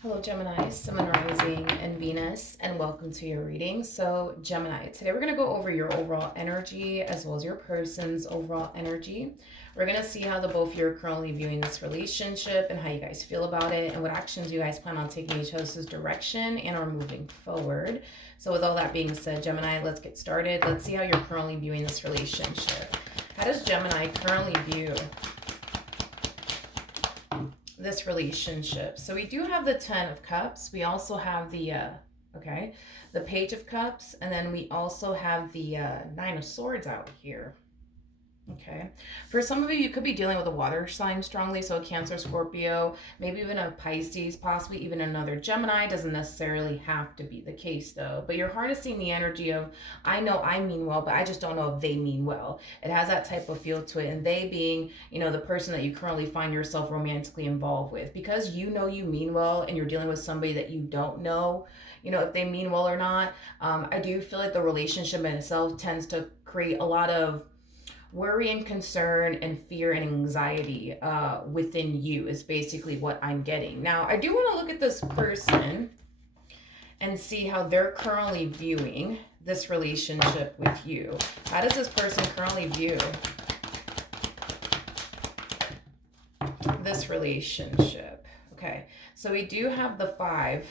Hello, Gemini, Sun, Rising, and Venus, and welcome to your reading. So, Gemini, today we're going to go over your overall energy as well as your person's overall energy. We're going to see how the both of you are currently viewing this relationship and how you guys feel about it and what actions you guys plan on taking each other's direction and are moving forward. So, with all that being said, Gemini, let's get started. Let's see how you're currently viewing this relationship. How does Gemini currently view this relationship? So we do have the 10 of cups. We also have the the page of cups, and then we also have the 9 of swords out here. Okay. For some of you, you could be dealing with a water sign strongly, so a Cancer, Scorpio, maybe even a Pisces, possibly even another Gemini. Doesn't necessarily have to be the case, though. But you're harnessing the energy of, I know I mean well, but I just don't know if they mean well. It has that type of feel to it, and they being, the person that you currently find yourself romantically involved with. Because you know you mean well, and you're dealing with somebody that you don't know, if they mean well or not. I do feel like the relationship in itself tends to create a lot of worry and concern and fear and anxiety within you is basically what I'm getting. Now, I do want to look at this person and see how they're currently viewing this relationship with you. How does this person currently view this relationship? Okay, so we do have the 5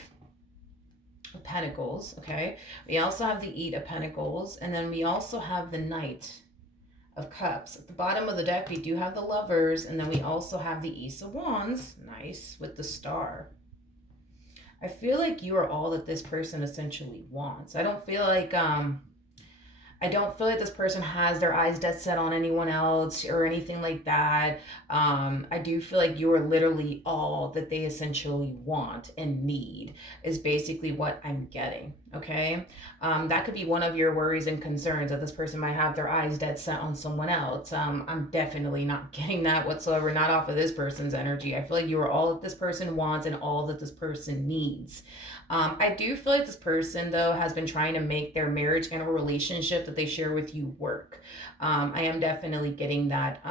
of Pentacles, okay? We also have the 8 of Pentacles, and then we also have the Knight of Cups. At the bottom of the deck, we do have the Lovers, and then we also have the Ace of Wands, nice, with the Star. I feel like you are all that this person essentially wants. I don't feel like this person has their eyes dead set on anyone else or anything like that. I do feel like you are literally all that they essentially want and need is basically what I'm getting, okay? That could be one of your worries and concerns, that this person might have their eyes dead set on someone else. I'm definitely not getting that whatsoever, not off of this person's energy. I feel like you are all that this person wants and all that this person needs. I do feel like this person, though, has been trying to make their marriage and a relationship that they share with you work. I am definitely getting that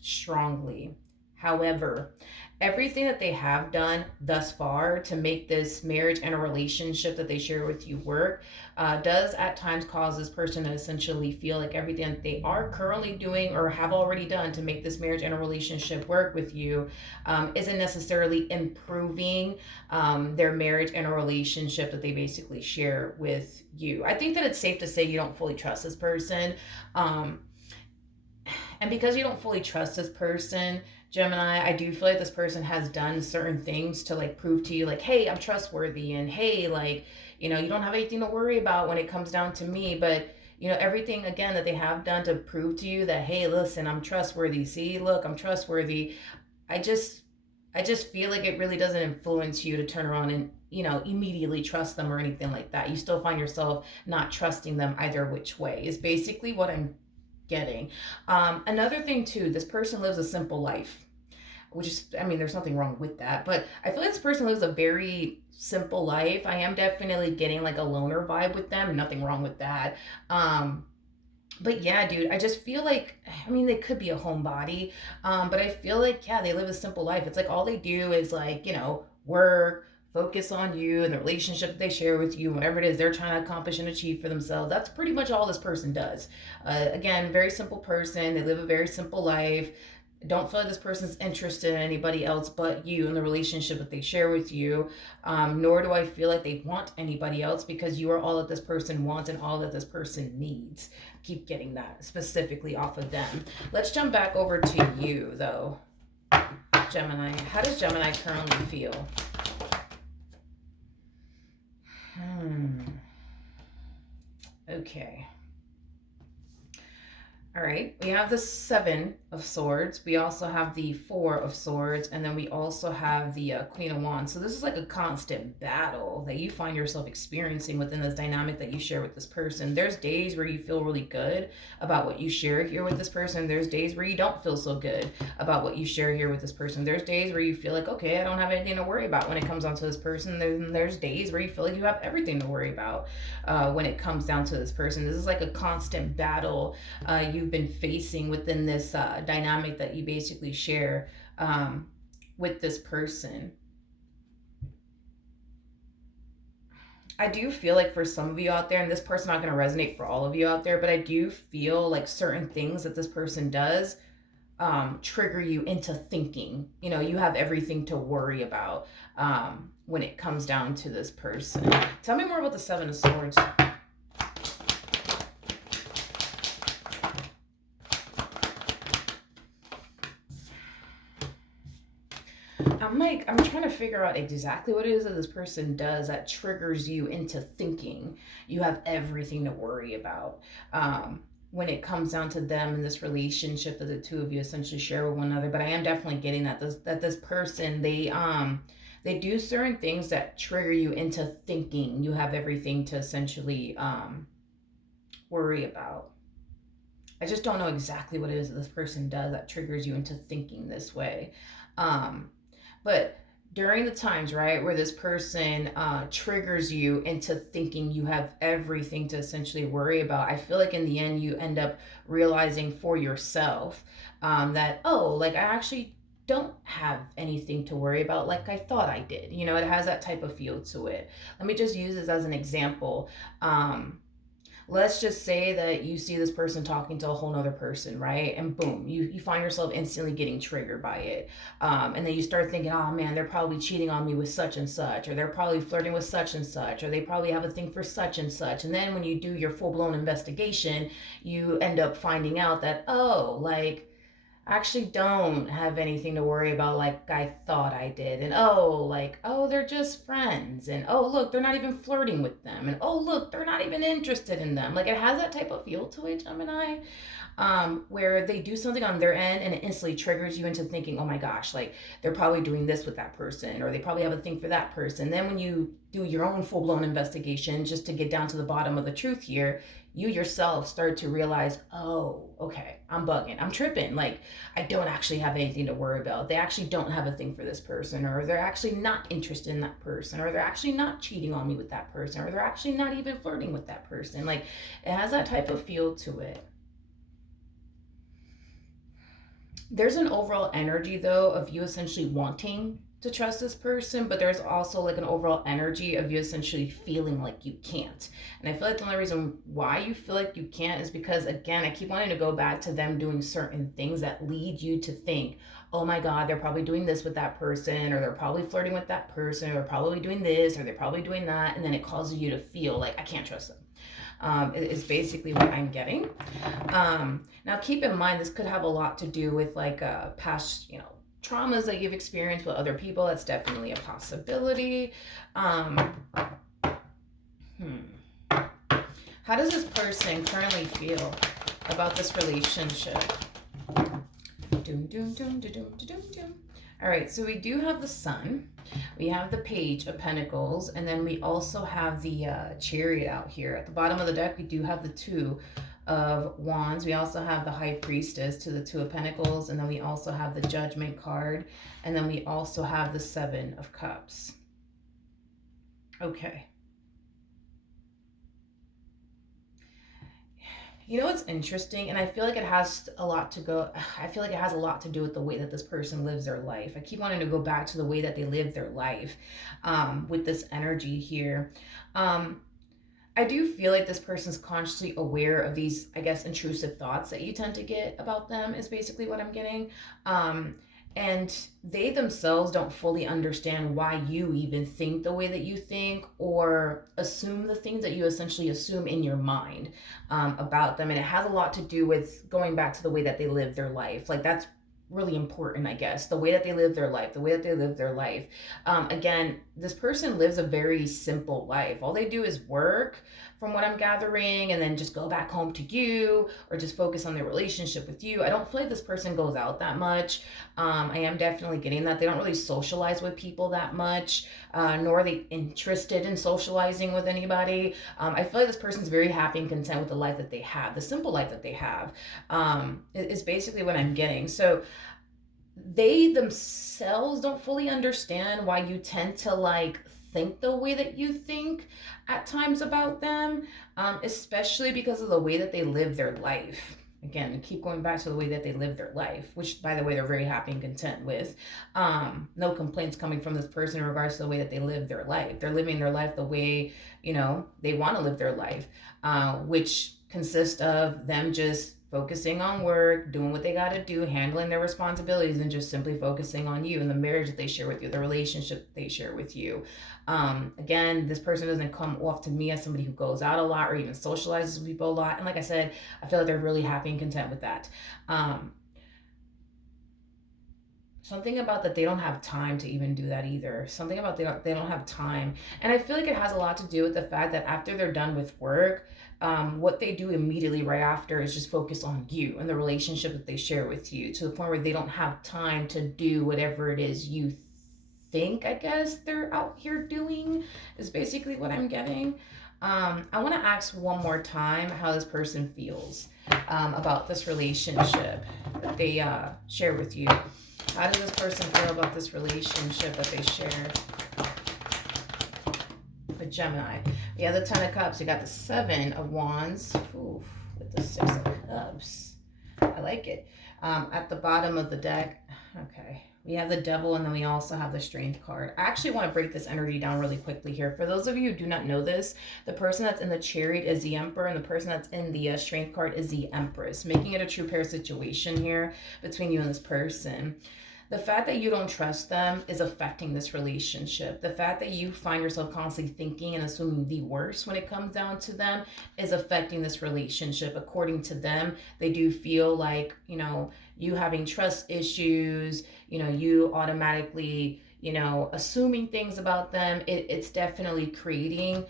strongly. However, everything that they have done thus far to make this marriage and a relationship that they share with you work does at times cause this person to essentially feel like everything that they are currently doing or have already done to make this marriage and a relationship work with you isn't necessarily improving their marriage and a relationship that they basically share with you. I think that it's safe to say you don't fully trust this person. And because you don't fully trust this person, Gemini, I do feel like this person has done certain things to like prove to you like, hey, I'm trustworthy, and hey, like, you don't have anything to worry about when it comes down to me. But everything again that they have done to prove to you that, hey, listen, I'm trustworthy. See, look, I'm trustworthy. I just feel like it really doesn't influence you to turn around and immediately trust them or anything like that. You still find yourself not trusting them either which way is basically what I'm getting. Another thing too, this person lives a simple life, which is, I mean, there's nothing wrong with that, but I feel like this person lives a very simple life. I am definitely getting like a loner vibe with them. Nothing wrong with that. But yeah, dude, I just feel like, I mean, they could be a homebody, but I feel like, yeah, they live a simple life. It's like all they do is like, work, focus on you and the relationship that they share with you, whatever it is they're trying to accomplish and achieve for themselves. That's pretty much all this person does. Again, very simple person. They live a very simple life. Don't feel like this person's interested in anybody else but you and the relationship that they share with you. Nor do I feel like they want anybody else, because you are all that this person wants and all that this person needs. Keep getting that specifically off of them. Let's jump back over to you, though, Gemini. How does Gemini currently feel? Okay. All right, we have the 7 of Swords. We also have the 4 of Swords, and then we also have the Queen of Wands. So this is like a constant battle that you find yourself experiencing within this dynamic that you share with this person. There's days where you feel really good about what you share here with this person. There's days where you don't feel so good about what you share here with this person. There's days where you feel like, okay, I don't have anything to worry about when it comes down to this person. Then there's days where you feel like you have everything to worry about when it comes down to this person. This is like a constant battle you've been facing within this dynamic that you basically share with this person. I do feel like for some of you out there, and this person's not going to resonate for all of you out there, but I do feel like certain things that this person does trigger you into thinking. You know, you have everything to worry about when it comes down to this person. Tell me more about the Seven of Swords. I'm trying to figure out exactly what it is that this person does that triggers you into thinking you have everything to worry about. When it comes down to them and this relationship that the two of you essentially share with one another. But I am definitely getting that this person, they do certain things that trigger you into thinking you have everything to essentially worry about. I just don't know exactly what it is that this person does that triggers you into thinking this way. But during the times, right, where this person triggers you into thinking you have everything to essentially worry about, I feel like in the end you end up realizing for yourself that, oh, like I actually don't have anything to worry about like I thought I did. You know, it has that type of feel to it. Let me just use this as an example. Let's just say that you see this person talking to a whole nother person, right? And boom, you find yourself instantly getting triggered by it. And then you start thinking, oh man, they're probably cheating on me with such and such, or they're probably flirting with such and such, or they probably have a thing for such and such. And then when you do your full-blown investigation, you end up finding out that, oh, like, I actually don't have anything to worry about like I thought I did. And oh, like, oh, they're just friends. And oh, look, they're not even flirting with them. And oh, look, they're not even interested in them. Like it has that type of feel to it, Gemini, where they do something on their end and it instantly triggers you into thinking, oh my gosh, like they're probably doing this with that person, or they probably have a thing for that person. Then when you do your own full-blown investigation just to get down to the bottom of the truth here, you yourself start to realize, oh, okay, I'm bugging, I'm tripping. Like, I don't actually have anything to worry about. They actually don't have a thing for this person, or they're actually not interested in that person, or they're actually not cheating on me with that person, or they're actually not even flirting with that person. Like, it has that type of feel to it. There's an overall energy, though, of you essentially wanting to trust this person, but there's also like an overall energy of you essentially feeling like you can't. And I feel like the only reason why you feel like you can't is because, again, I keep wanting to go back to them doing certain things that lead you to think, oh my God, they're probably doing this with that person, or they're probably flirting with that person, or they're probably doing this, or they're probably doing that. And then it causes you to feel like, I can't trust them. Is basically what I'm getting. Now, keep in mind, this could have a lot to do with like past, traumas that you've experienced with other people. That's definitely a possibility. How does this person currently feel about this relationship? Doom, doom, doom, doom, doom, doom, doom. All right, so we do have the Sun, we have the Page of Pentacles, and then we also have the Chariot out here. At the bottom of the deck, we do have the Two of Wands. We also have the High Priestess to the Two of Pentacles, and then we also have the Judgment card, and then we also have the Seven of Cups. Okay. You know what's interesting, and I feel like it has a lot to do with the way that this person lives their life. I keep wanting to go back to the way that they live their life with this energy here. I do feel like this person's consciously aware of these, I guess, intrusive thoughts that you tend to get about them is basically what I'm getting. And they themselves don't fully understand why you even think the way that you think, or assume the things that you essentially assume in your mind about them. And it has a lot to do with going back to the way that they live their life. Like, that's really important, I guess. The way that they live their life, again, this person lives a very simple life. All they do is work, from what I'm gathering, and then just go back home to you, or just focus on their relationship with you. I don't feel like this person goes out that much. I am definitely getting that. They don't really socialize with people that much, nor are they interested in socializing with anybody. I feel like this person's very happy and content with the life that they have, the simple life that they have, is basically what I'm getting. So they themselves don't fully understand why you tend to like think the way that you think at times about them, especially because of the way that they live their life. Again, keep going back to the way that they live their life, which, by the way, they're very happy and content with. No complaints coming from this person in regards to the way that they live their life. They're living their life the way, they want to live their life, which consists of them just focusing on work, doing what they got to do, handling their responsibilities, and just simply focusing on you and the marriage that they share with you, the relationship that they share with you. Again, this person doesn't come off to me as somebody who goes out a lot or even socializes with people a lot. And like I said, I feel like they're really happy and content with that. Something about that they don't have time to even do that either. Something about they don't have time. And I feel like it has a lot to do with the fact that after they're done with work, what they do immediately right after is just focus on you and the relationship that they share with you, to the point where they don't have time to do whatever it is you think, I guess, they're out here doing, is basically what I'm getting. I want to ask one more time how this person feels about this relationship that they share with you. How does this person feel about this relationship that they share with Gemini? We have the Ten of Cups. We got the Seven of Wands. Ooh, with the Six of Cups. I like it. At the bottom of the deck, okay, we have the Devil, and then we also have the Strength card. I actually want to break this energy down really quickly here. For those of you who do not know this, the person that's in the Chariot is the Emperor, and the person that's in the Strength card is the Empress, making it a true pair situation here between you and this person. The fact that you don't trust them is affecting this relationship. The fact that you find yourself constantly thinking and assuming the worst when it comes down to them is affecting this relationship. According to them, they do feel like, you having trust issues, you automatically, assuming things about them. It's definitely creating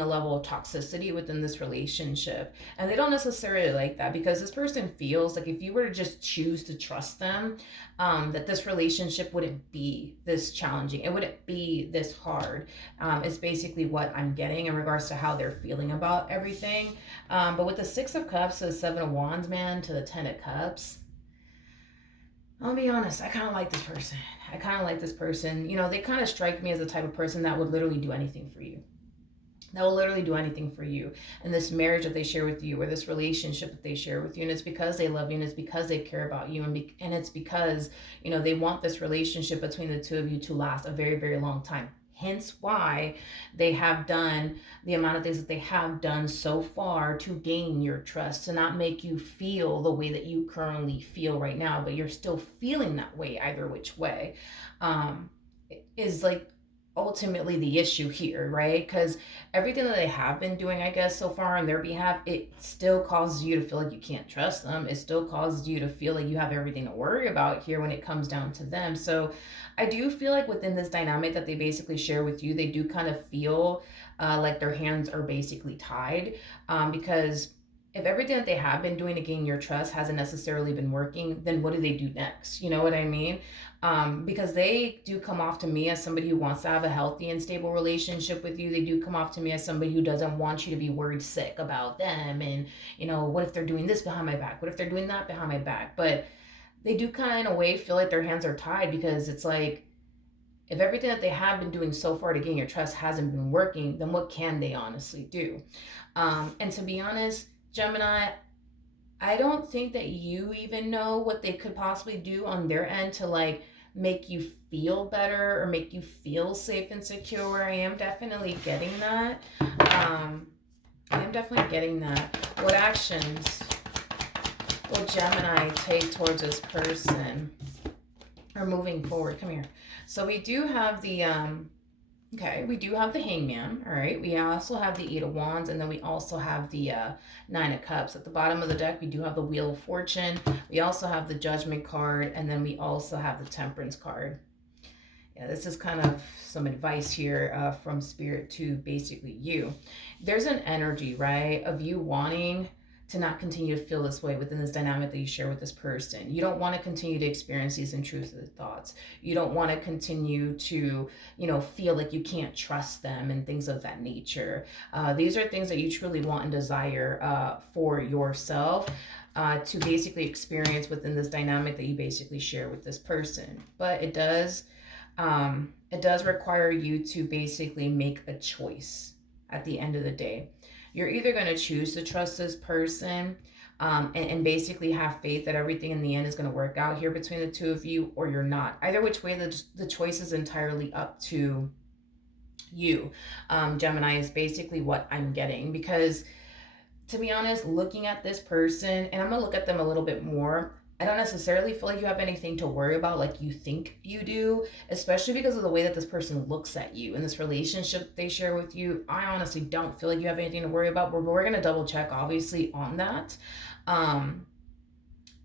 a level of toxicity within this relationship. And they don't necessarily like that, because this person feels like if you were to just choose to trust them, that this relationship wouldn't be this challenging. It wouldn't be this hard. It's basically what I'm getting in regards to how they're feeling about everything. But with the Six of Cups to the Seven of Wands, man, to the Ten of Cups, I'll be honest, I kind of like this person. They kind of strike me as the type of person that would literally do anything for you. And this marriage that they share with you, or this relationship that they share with you, and it's because they love you, and it's because they care about you, and it's because, they want this relationship between the two of you to last a very, very long time. Hence why they have done the amount of things that they have done so far to gain your trust, to not make you feel the way that you currently feel right now, but you're still feeling that way either which way, is like ultimately the issue here, right? Because everything that they have been doing, I guess, so far on their behalf, it still causes you to feel like you can't trust them. It still causes you to feel like you have everything to worry about here when it comes down to them. So I do feel like within this dynamic that they basically share with you, they do kind of feel like their hands are basically tied, because if everything that they have been doing to gain your trust hasn't necessarily been working, then what do they do next? You know what I mean? Because they do come off to me as somebody who wants to have a healthy and stable relationship with you. They do come off to me as somebody who doesn't want you to be worried sick about them. And, what if they're doing this behind my back? What if they're doing that behind my back? But they do kind of, in a way, feel like their hands are tied, because it's like, if everything that they have been doing so far to gain your trust hasn't been working, then what can they honestly do? And to be honest, Gemini, I don't think that you even know what they could possibly do on their end to make you feel better or make you feel safe and secure. I am definitely getting that. What actions will Gemini take towards this person or moving forward? Come here. So we do have the Hangman, all right? We also have the Eight of Wands, and then we also have the Nine of Cups. At the bottom of the deck, we do have the Wheel of Fortune. We also have the Judgment card, and then we also have the Temperance card. Yeah, this is kind of some advice here from Spirit to basically you. There's an energy, right, of you wanting to not continue to feel this way within this dynamic that you share with this person. You don't want to continue to experience these intrusive thoughts. You don't want to continue to, feel like you can't trust them and things of that nature. These are things that you truly want and desire for yourself to basically experience within this dynamic that you basically share with this person. But it does require you to basically make a choice at the end of the day. You're either going to choose to trust this person, and basically have faith that everything in the end is going to work out here between the two of you, or you're not. Either which way, the choice is entirely up to you. Gemini is basically what I'm getting, because to be honest, looking at this person, and I'm gonna look at them a little bit more, I don't necessarily feel like you have anything to worry about like you think you do, especially because of the way that this person looks at you and this relationship they share with you. I honestly don't feel like you have anything to worry about, but we're gonna double check obviously on that. Um,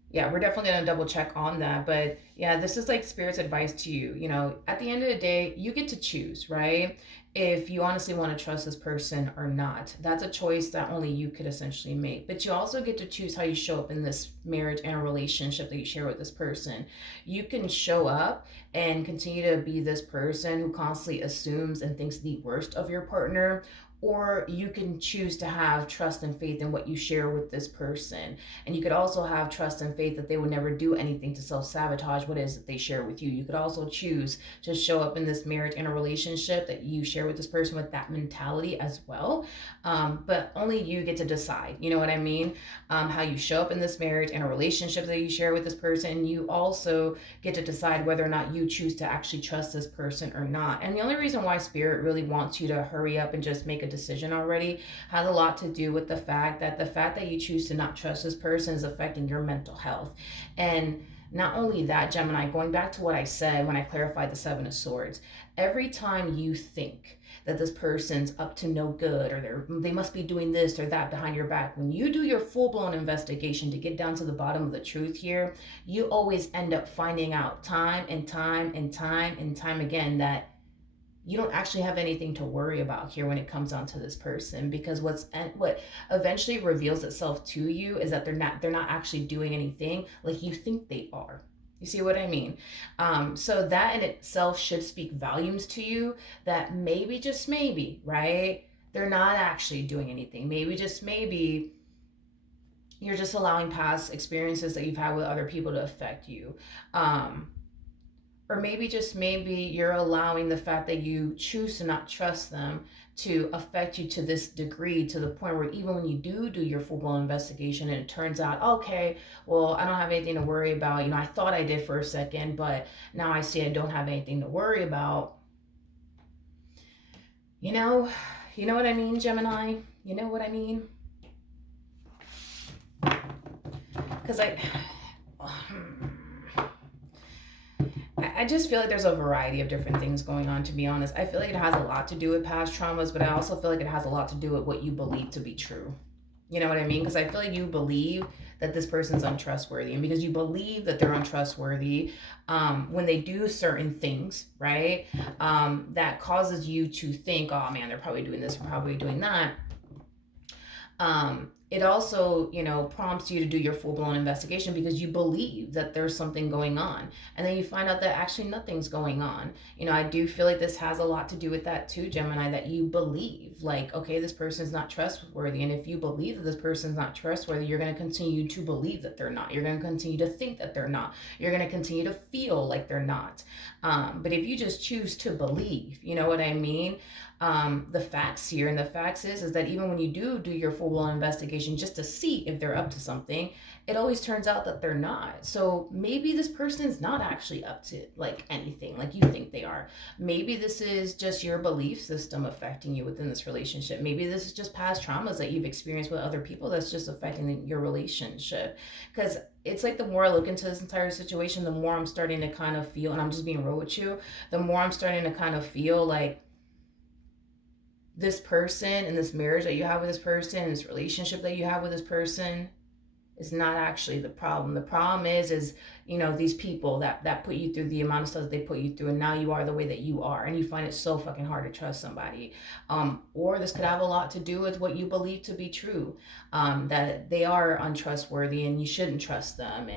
yeah, we're definitely gonna double check on that. But yeah, this is like spirit's advice to you. You know, at the end of the day, you get to choose, right? If you honestly want to trust this person or not. That's a choice that only you could essentially make. But you also get to choose how you show up in this marriage and a relationship that you share with this person. You can show up and continue to be this person who constantly assumes and thinks the worst of your partner, or you can choose to have trust and faith in what you share with this person. And you could also have trust and faith that they would never do anything to self-sabotage what it is that they share with you. You could also choose to show up in this marriage and a relationship that you share with this person with that mentality as well. But only you get to decide, you know what I mean? How you show up in this marriage and a relationship that you share with this person. You also get to decide whether or not you choose to actually trust this person or not. And the only reason why spirit really wants you to hurry up and just make a decision already has a lot to do with the fact that you choose to not trust this person is affecting your mental health. And not only that, Gemini, going back to what I said when I clarified the Seven of Swords, every time you think that this person's up to no good, or they must be doing this or that behind your back, when you do your full-blown investigation to get down to the bottom of the truth here, you always end up finding out time and time and time and time again that you don't actually have anything to worry about here when it comes down to this person, because what eventually reveals itself to you is that they're not actually doing anything like you think they are. You see what I mean? So that in itself should speak volumes to you that maybe, just maybe, right, they're not actually doing anything. Maybe, just maybe, you're just allowing past experiences that you've had with other people to affect you. Or maybe, just maybe, you're allowing the fact that you choose to not trust them to affect you to this degree, to the point where even when you do your full-blown investigation and it turns out, okay, well, I don't have anything to worry about. You know, I thought I did for a second, but now I see I don't have anything to worry about. You know what I mean, Gemini? You know what I mean? Because I just feel like there's a variety of different things going on, to be honest. I feel like it has a lot to do with past traumas, but I also feel like it has a lot to do with what you believe to be true. You know what I mean? Because I feel like you believe that this person's untrustworthy. And because you believe that they're untrustworthy, when they do certain things, right, that causes you to think, oh man, they're probably doing this, or probably doing that. It also, prompts you to do your full-blown investigation because you believe that there's something going on. And then you find out that actually nothing's going on. I do feel like this has a lot to do with that too, Gemini, that you believe, like, okay, this person's not trustworthy. And if you believe that this person's not trustworthy, you're going to continue to believe that they're not. You're going to continue to think that they're not. You're going to continue to feel like they're not. But if you just choose to believe, you know what I mean? The facts here, and the facts is that even when you do your full-blown investigation just to see if they're up to something, it always turns out that they're not. So maybe this person's not actually up to like anything like you think they are. Maybe this is just your belief system affecting you within this relationship. Maybe this is just past traumas that you've experienced with other people that's just affecting your relationship. Because it's like the more I look into this entire situation, the more I'm starting to kind of feel, and I'm just being real with you, the more I'm starting to kind of feel like this person and this marriage that you have with this person, this relationship that you have with this person, is not actually the problem. The problem is these people that put you through the amount of stuff that they put you through, and now you are the way that you are, and you find it so fucking hard to trust somebody. Or this could have a lot to do with what you believe to be true, that they are untrustworthy and you shouldn't trust them.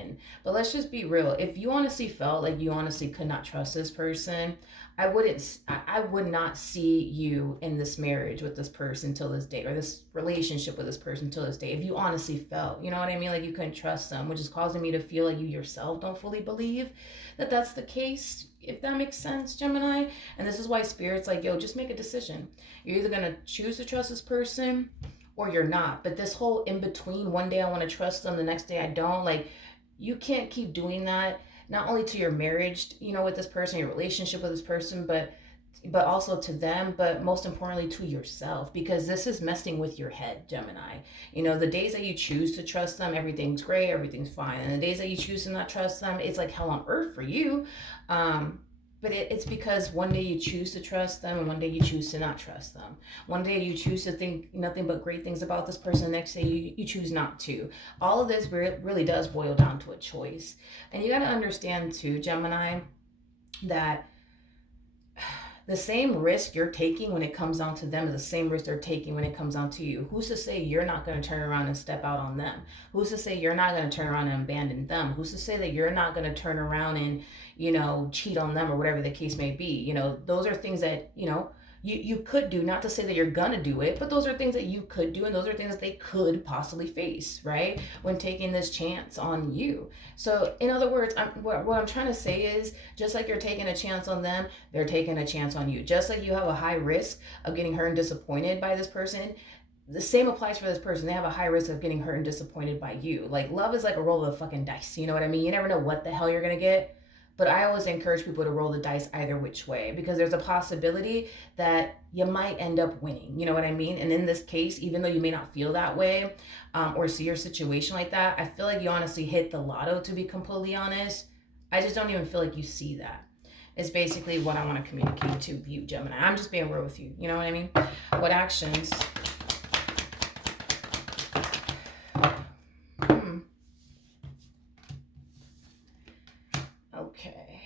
But let's just be real. If you honestly felt like you honestly could not trust this person, I would not see you in this marriage with this person till this day, or this relationship with this person till this day. If you honestly felt, you know what I mean? Like you couldn't trust them, which is causing me to feel like you yourself don't fully believe that that's the case, if that makes sense, Gemini. And this is why Spirit's like, yo, just make a decision. You're either going to choose to trust this person, or you're not. But this whole in between, one day I want to trust them, the next day I don't, like, you can't keep doing that, not only to your marriage, with this person, your relationship with this person, but also to them, but most importantly to yourself, because this is messing with your head, Gemini. The days that you choose to trust them, everything's great, everything's fine. And the days that you choose to not trust them, it's like hell on earth for you. But it's because one day you choose to trust them and one day you choose to not trust them. One day you choose to think nothing but great things about this person, the next day you choose not to. All of this really does boil down to a choice. And you got to understand too, Gemini, that the same risk you're taking when it comes down to them is the same risk they're taking when it comes down to you. Who's to say you're not going to turn around and step out on them? Who's to say you're not going to turn around and abandon them? Who's to say that you're not going to turn around and, cheat on them or whatever the case may be? Those are things that, you could do, not to say that you're gonna do it, but those are things that you could do, and those are things that they could possibly face, right, when taking this chance on you. So in other words, what I'm trying to say is, just like you're taking a chance on them, they're taking a chance on you. Just like you have a high risk of getting hurt and disappointed by this person, the same applies for this person. They have a high risk of getting hurt and disappointed by you. Like, love is like a roll of the fucking dice, you know what I mean? You never know what the hell you're gonna get. But I always encourage people to roll the dice either which way, because there's a possibility that you might end up winning. You know what I mean? And in this case, even though you may not feel that way, or see your situation like that, I feel like you honestly hit the lotto, to be completely honest. I just don't even feel like you see that. It's basically what I want to communicate to you, Gemini. I'm just being real with you. You know what I mean? What actions? Okay.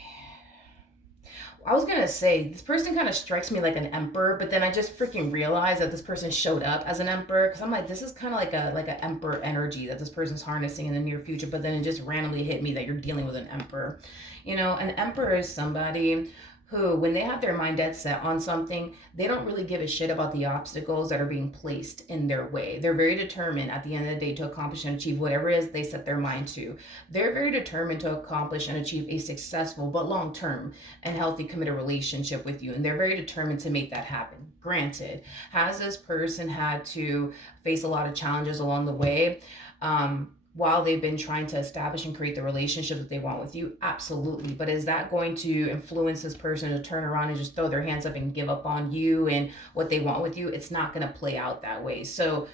I was gonna say, this person kind of strikes me like an emperor, but then I just freaking realized that this person showed up as an emperor, because I'm like, this is kind of like an emperor energy that this person's harnessing in the near future. But then it just randomly hit me that you're dealing with an emperor. An emperor is somebody who, when they have their mind dead set on something, they don't really give a shit about the obstacles that are being placed in their way. They're very determined at the end of the day to accomplish and achieve whatever it is they set their mind to. They're very determined to accomplish and achieve a successful but long-term and healthy committed relationship with you. And they're very determined to make that happen. Granted, has this person had to face a lot of challenges along the way? While they've been trying to establish and create the relationship that they want with you? Absolutely. But is that going to influence this person to turn around and just throw their hands up and give up on you and what they want with you? It's not going to play out that way. So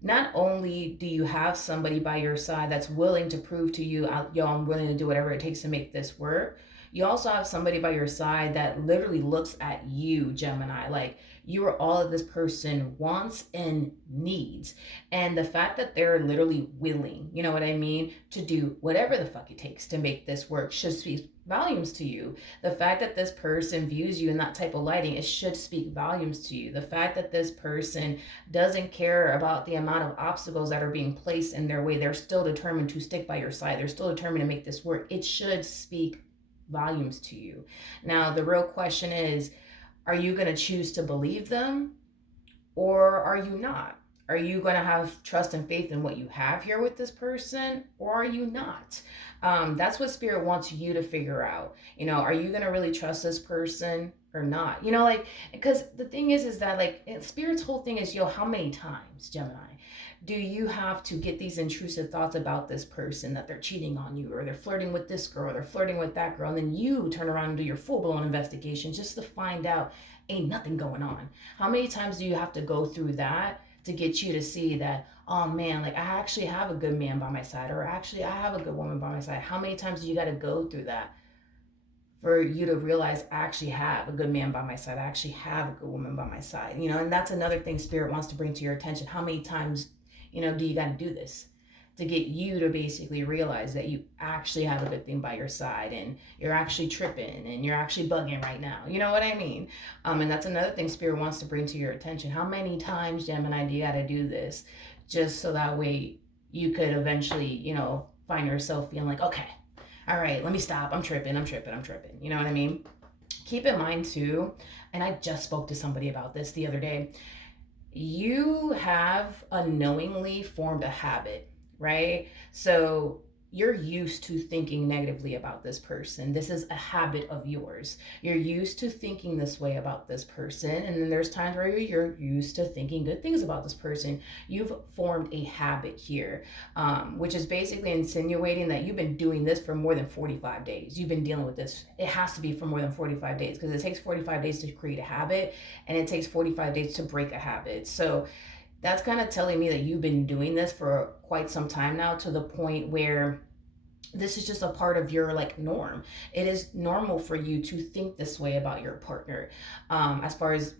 not only do you have somebody by your side that's willing to prove to you, yo, I'm willing to do whatever it takes to make this work, you also have somebody by your side that literally looks at you, Gemini, like you are all that this person wants and needs. And the fact that they're literally willing, you know what I mean, to do whatever the fuck it takes to make this work should speak volumes to you. The fact that this person views you in that type of lighting, it should speak volumes to you. The fact that this person doesn't care about the amount of obstacles that are being placed in their way, they're still determined to stick by your side, they're still determined to make this work, it should speak volumes to you. Now, the real question is, are you going to choose to believe them, or are you not? Are you going to have trust and faith in what you have here with this person, or are you not? That's what Spirit wants you to figure out. Are you going to really trust this person or not? Because the thing is that like Spirit's whole thing is, how many times, Gemini, do you have to get these intrusive thoughts about this person, that they're cheating on you, or they're flirting with this girl, or they're flirting with that girl, and then you turn around and do your full-blown investigation just to find out ain't nothing going on? How many times do you have to go through that to get you to see that, oh man, like I actually have a good man by my side, or actually I have a good woman by my side? How many times do you got to go through that for you to realize I actually have a good man by my side, I actually have a good woman by my side? And that's another thing Spirit wants to bring to your attention. How many times do you got to do this to get you to basically realize that you actually have a good thing by your side, and you're actually tripping and you're actually bugging right now? You know what I mean? And that's another thing Spirit wants to bring to your attention. How many times, Gemini, do you got to do this just so that way you could eventually, find yourself feeling like, okay, all right, let me stop. I'm tripping. You know what I mean? Keep in mind too, and I just spoke to somebody about this the other day, you have unknowingly formed a habit, right? So you're used to thinking negatively about this person. This is a habit of yours. You're used to thinking this way about this person. And then there's times where you're used to thinking good things about this person. You've formed a habit here, which is basically insinuating that you've been doing this for more than 45 days. You've been dealing with this. It has to be for more than 45 days because it takes 45 days to create a habit and it takes 45 days to break a habit. So that's kind of telling me that you've been doing this for quite some time now, to the point where this is just a part of your like norm. It is normal for you to think this way about your partner, as far as,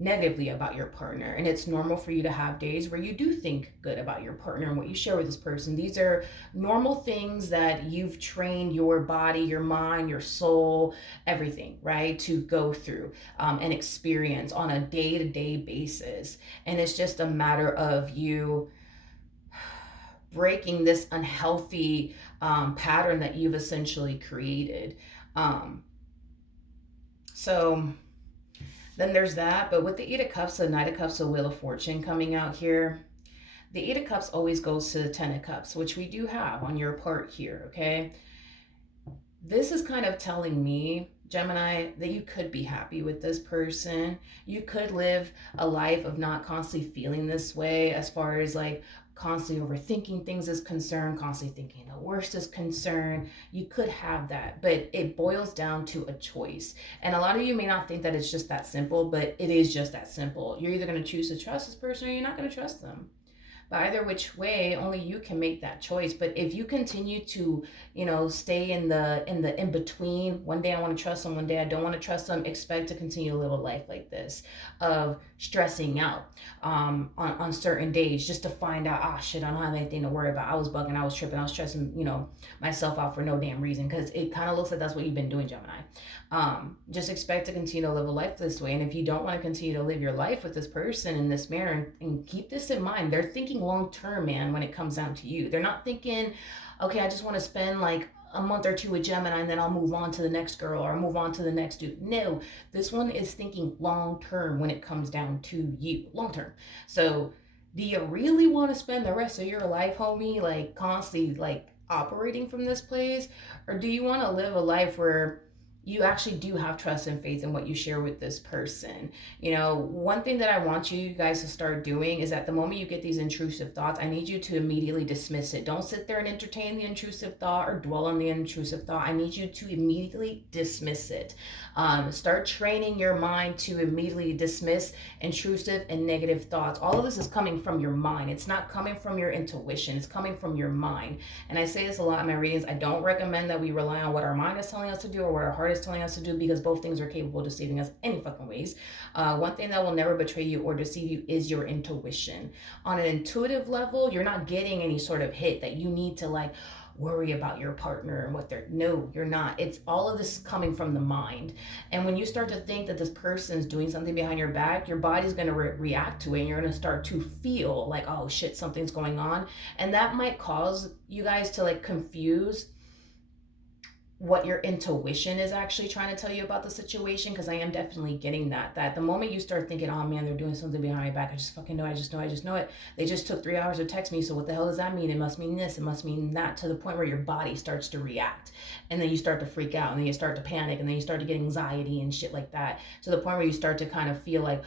negatively about your partner. And it's normal for you to have days where you do think good about your partner and what you share with this person. These are normal things that you've trained your body, your mind, your soul, everything, right, to go through and experience on a day-to-day basis. And it's just a matter of you breaking this unhealthy pattern that you've essentially created. So then there's that. But with the Eight of Cups, the Knight of Cups, the Wheel of Fortune coming out here, the Eight of Cups always goes to the Ten of Cups, which we do have on your part here, okay? This is kind of telling me, Gemini, that you could be happy with this person. You could live a life of not constantly feeling this way, as far as like constantly overthinking things is concerned, constantly thinking the worst is concerned. You could have that, but it boils down to a choice. And a lot of you may not think that it's just that simple, but it is just that simple. You're either going to choose to trust this person or you're not going to trust them. But either which way, only you can make that choice. But if you continue to, stay in between, one day I want to trust them, one day I don't want to trust them, expect to continue to live a life like this of stressing out on certain days just to find out, shit, I don't have anything to worry about. I was bugging, I was tripping, I was stressing, myself out for no damn reason, because it kind of looks like that's what you've been doing, Gemini. Just expect to continue to live a life this way. And if you don't want to continue to live your life with this person in this manner, and keep this in mind, they're thinking long term, man, when it comes down to you. They're not thinking, okay, I just want to spend like a month or two with Gemini and then I'll move on to the next girl or I'll move on to the next dude. No, this one is thinking long term when it comes down to you, long term. So do you really want to spend the rest of your life, homie, like constantly like operating from this place? Or do you want to live a life where you actually do have trust and faith in what you share with this person? One thing that I want you guys to start doing is, at the moment you get these intrusive thoughts, I need you to immediately dismiss it. Don't sit there and entertain the intrusive thought or dwell on the intrusive thought. I need you to immediately dismiss it. Start training your mind to immediately dismiss intrusive and negative thoughts. All of this is coming from your mind. It's not coming from your intuition. It's coming from your mind. And I say this a lot in my readings. I don't recommend that we rely on what our mind is telling us to do or what our heart is telling us to do, because both things are capable of deceiving us any fucking ways. One thing that will never betray you or deceive you is your intuition. On an intuitive level, you're not getting any sort of hit that you need to like worry about your partner and what they're, no, you're not. It's all of this coming from the mind. And when you start to think that this person's doing something behind your back, your body's going to react to it, and you're going to start to feel like, oh shit, something's going on. And that might cause you guys to like confuse what your intuition is actually trying to tell you about the situation, because I am definitely getting that the moment you start thinking, oh man, they're doing something behind my back, I just fucking know, I just know it, they just took 3 hours to text me, so what the hell does that mean? It must mean this, it must mean that, to the point where your body starts to react, and then you start to freak out, and then you start to panic, and then you start to get anxiety and shit like that, to the point where you start to kind of feel like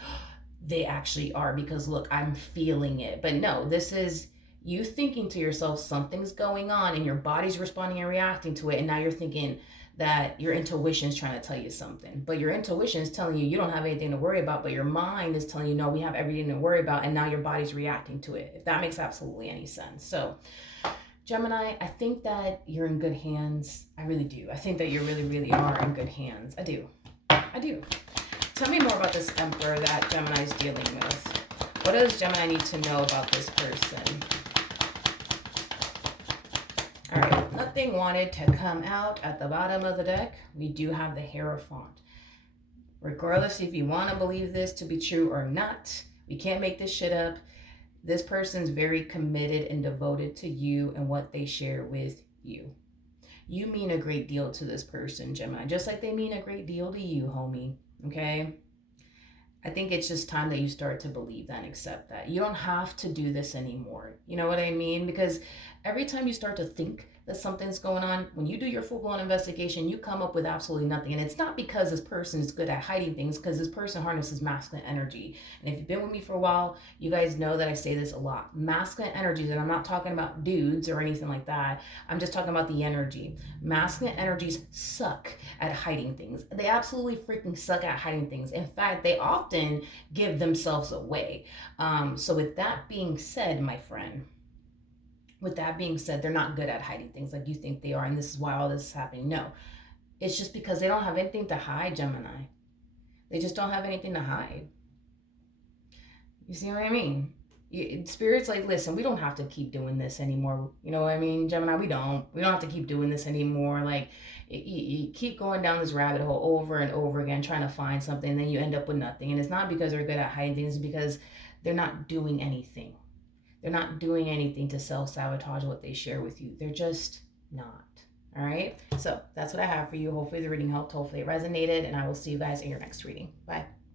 they actually are, because look, I'm feeling it. But no, this is you thinking to yourself something's going on, and your body's responding and reacting to it, and now you're thinking that your intuition is trying to tell you something, but your intuition is telling you don't have anything to worry about, but your mind is telling you, no, we have everything to worry about, and now your body's reacting to it, if that makes absolutely any sense. So Gemini, I think that you're in good hands. I really do. I think that you really, really are in good hands. I do. Tell me more about this Emperor that Gemini is dealing with. What does Gemini need to know about this person? All right, nothing wanted to come out at the bottom of the deck. We do have the Hierophant. Regardless if you want to believe this to be true or not, we can't make this shit up. This person's very committed and devoted to you and what they share with you. You mean a great deal to this person, Gemini, just like they mean a great deal to you, homie, okay? I think it's just time that you start to believe that and accept that. You don't have to do this anymore. You know what I mean? Because every time you start to think that something's going on, when you do your full-blown investigation, you come up with absolutely nothing. And it's not because this person is good at hiding things, because this person harnesses masculine energy. And if you've been with me for a while, you guys know that I say this a lot. Masculine energies, and I'm not talking about dudes or anything like that. I'm just talking about the energy. Masculine energies suck at hiding things. They absolutely freaking suck at hiding things. In fact, they often give themselves away. So with that being said, my friend, with that being said, they're not good at hiding things like you think they are, and this is why all this is happening. No, it's just because they don't have anything to hide, Gemini. They just don't have anything to hide. You see what I mean? Spirit's like, listen, we don't have to keep doing this anymore. You know what I mean, Gemini? We don't have to keep doing this anymore. Like, you keep going down this rabbit hole over and over again, trying to find something, and then you end up with nothing. And it's not because they're good at hiding things, it's because they're not doing anything. They're not doing anything to self-sabotage what they share with you. They're just not. All right? So that's what I have for you. Hopefully the reading helped. Hopefully it resonated. And I will see you guys in your next reading. Bye.